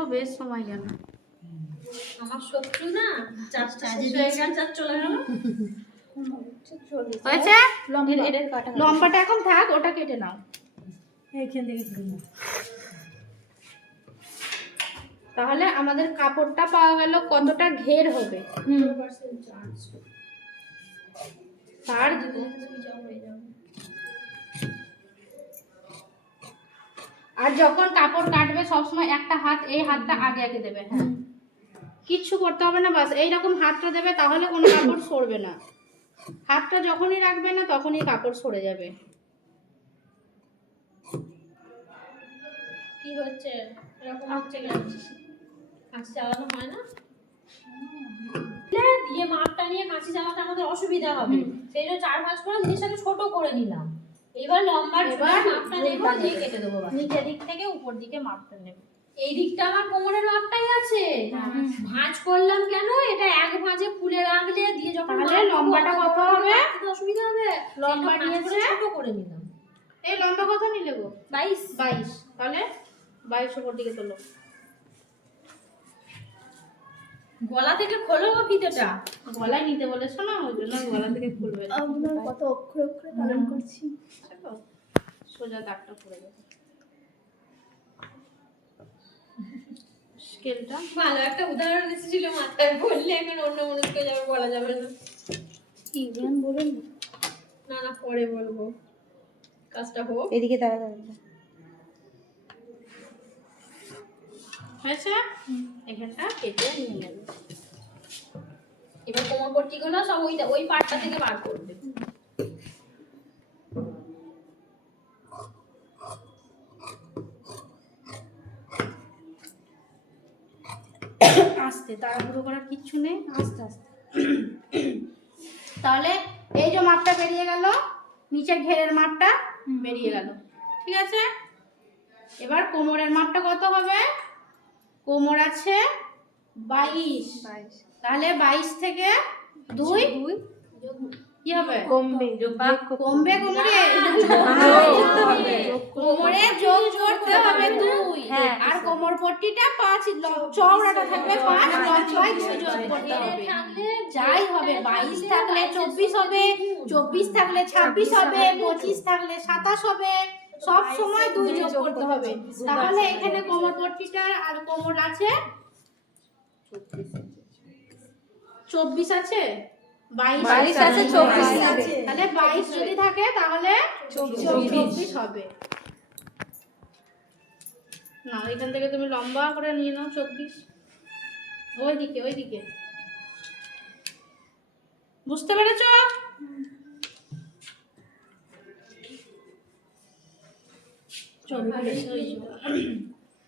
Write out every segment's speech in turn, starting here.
কাটতেও বেশ সময় গেল। আমার শত্রু না চার চলে গেল। হয়েছে? লম্বাটা এখন থাক, ওটা কেটে নাও। তাহলে আমাদের কাপড়টা পাওয়া গেল কতটা ঘের হবে। তার আর যখন কাপড় কাটবে সবসময় একটা হাত, এই হাতটা আগে আগে দেবে। হ্যাঁ, কিচ্ছু করতে হবে না, বাস এইরকম হাতটা দেবে, তাহলে কোনো কাপড় সরবে না। হাতটা যখনই রাখবে না তখনই কাপড় সরে যাবে। কি হচ্ছে এরকম হচ্ছে কেন? কাঁচি চালানো হয় না দিয়ে মাপটা নিয়ে কাঁচি চালাতে আমাদের অসুবিধা হবে, সেই জন্য 4 ভাঁজ করে জিনিসটাকে ছোট করে নিলাম। এবার লম্বার মাপটা নেব, দিয়ে কেটে দেবো। নিচের দিক থেকে উপর দিকে মাপটা নেব। এই দিকটা আমার কোমরের মাপটাই আছে, ভাঁজ করলাম কেন? এটা এক ভাঁজে খুলে রাখলে দিয়ে যখন তাহলে লম্বাটা কত হবে? অসুবিধা হবে। লম্বা নিয়েছে ছোট করে নিলাম। এই লম্বা কত নিলে গো? 22। তাহলে 22 উপর দিকে তোলো। গলা থেকে খোলো গো ফিতেটা। গলায় নিতে বলেছো না, ওই জন্য গলা থেকে খুলবে। আমরা কত অক্ষরে অক্ষরে পালন করছি। সোজা দাগটা পড়ে যাবে। স্কেলটা ভালো একটা উদাহরণ এসেছিল মাথায়, বললে এখন অন্য মনস্কে যাবে, বলা যাবে না। কি জ্ঞান বলেন না না, পরে বলবো, কাজটা হোক। এদিকে দাঁড়া। হয়েছে? এখানটা কেটে নিয়ে নেবে। এবার কোমর পট্টিগুলো সব ওই পাটটা থেকে বার করবে। আস্তে, তাড়াহুড়ো করার কিচ্ছু নেই, আস্তে আস্তে। তাহলে এই যে মাপটা বেরিয়ে গেল, নিচের ঘেরের মাপটা বেরিয়ে গেল, ঠিক আছে? এবার কোমরের মাপটা কত হবে? কোমর আছে 22, তাহলে 22 থেকে 2 কি হবে? কমবে কোমরে কোমরে যোগ করতে হবে 2, আর কোমর পট্টিটা 5, চওড়াটা থাকবে 5, লম্বায় 2 যোগ করতে হবে। যাই হবে, 22 থাকলে 24 হবে, 24 থাকলে 26 হবে, 25 থাকলে 27 হবে, সব সময় 2 যোগ করতে হবে। তাহলে এখানে কোমর পট্টিটা আর কোমর আছে 24 আছে, 22 আছে, 24 আছে। তাহলে 22 যদি থাকে তাহলে 24 হবে না। এখান থেকে তুমি লম্বা করে নিয়ে নাও 24, ওইদিকে। বুঝতে পেরেছো?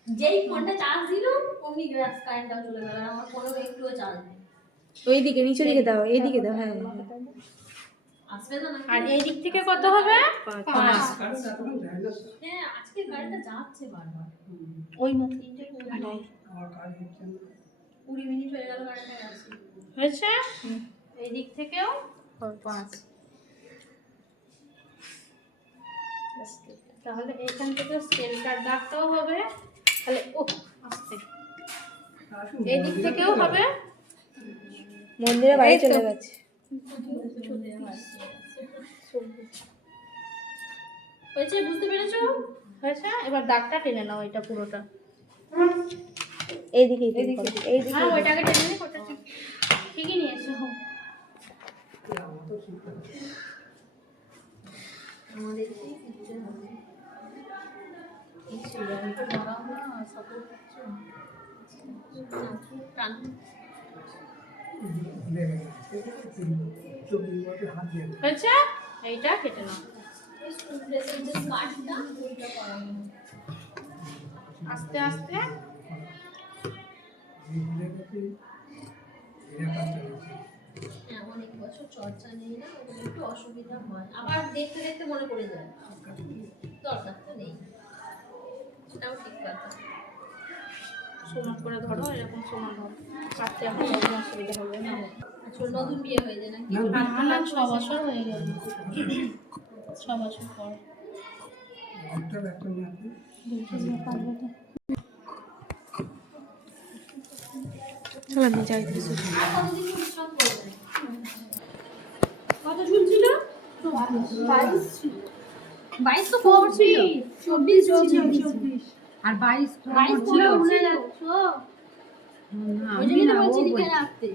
যেই ফোনটা চার্জ দিল অমনি গ্যাস কারেন্টটাও চলে গেল, আমার কোনো একটুও চার্জ নেই। ওইদিকে নিচের দিকে দাও, এইদিকে দাও। হ্যাঁ আসবে না। আর এই দিক থেকে কত হবে? 5। হ্যাঁ, আজকে গাড়িটা যাচ্ছে বারবার। ওই মত 20 মিনিট হয়ে গেল গাড়িটা যাচ্ছে। হয়েছে? এই দিক থেকেও 5। তাহলে এইখান থেকে স্কেলটার দাগটাও হবে, তাহলে আস্তে এই দিক থেকেও হবে। মন্দিরে বাড়ি চলে গেছে। হয়েছে? বুঝতে পেরেছো? হয়েছে? এবার দাগটা টেনে নাও, এটা পুরোটা এইদিকে। হ্যাঁ, ওইটাকে টেনে নিয়ে করতে ঠিকই নিয়েছো। আমাদের হয়েছে? এইটা কেটে নাও আস্তে আস্তে। অনেক বছর চর্চা নেই না, একটু অসুবিধা হয়, আবার দেখতে দেখতে মনে পড়ে যায়, দরকারটা নেই, এটাও ঠিক কথা। সমান করে ধরো, এরকম সমান ধরো, কাটতে এখন অসুবিধা হবে না। আচ্ছা, নতুন বিয়ে হয়ে যায় নাকি? না, 6 বছর হয়ে গেল, 6 বছর পর। চলো আমি যাই তো। আর কতদিন পরিশ্রম করবে? কত ঝুলছিল? 22 তো কোমর ছিল। 24 আর 22 22 ছিল। কোমর ভুলে যাচ্ছ। ওই জন্যই তো বলছি লিখে রাখতে।